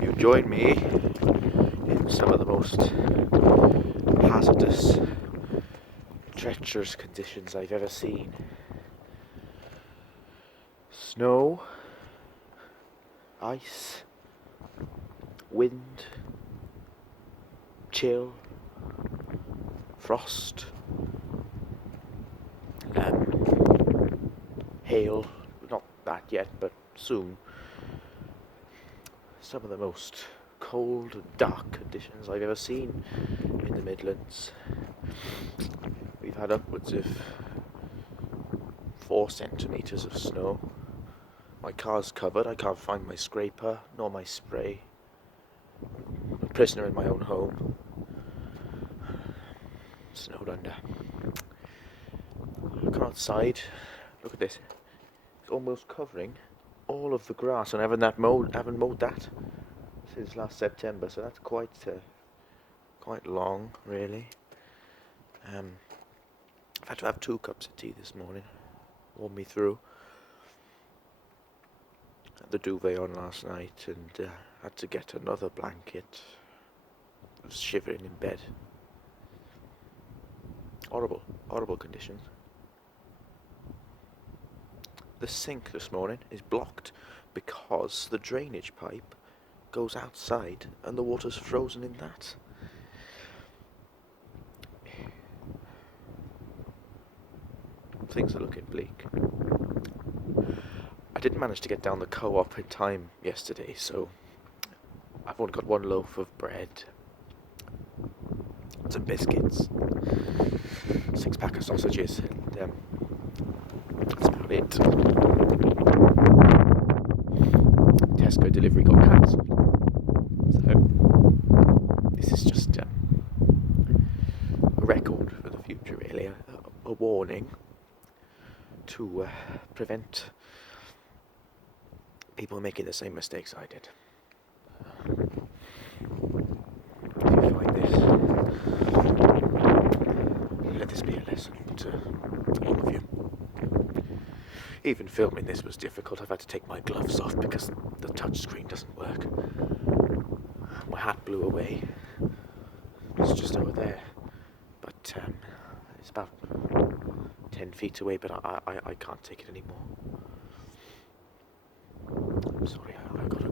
You join me in some of the most hazardous, treacherous conditions I've ever seen. Snow, ice, wind, chill, frost, hail, not that yet, but soon. Some of the most cold and dark conditions I've ever seen in the Midlands. We've had upwards of 4 centimetres of snow. My car's covered, I can't find my scraper nor my spray. I'm a prisoner in my own home. Snowed under. I come outside, look at this. It's almost covering all of the grass, and I haven't mowed that since last September, so that's quite long, really. I've had to have 2 cups of tea this morning, warm me through. Had the duvet on last night, and had to get another blanket. I was shivering in bed. Horrible conditions. The sink this morning is blocked because the drainage pipe goes outside and the water's frozen in that. Things are looking bleak. I didn't manage to get down the co-op in time yesterday, so I've only got 1 loaf of bread, some biscuits, 6 pack of sausages, and that's about it. Tesco delivery got cancelled, so this is just a record for the future, really, a warning to prevent people making the same mistakes I did. If you find this, let this be a lesson to all of you. Even filming this was difficult. I've had to take my gloves off because the touchscreen doesn't work. My hat blew away. It's just over there. But it's about 10 feet away, but I can't take it anymore. I'm sorry, I've got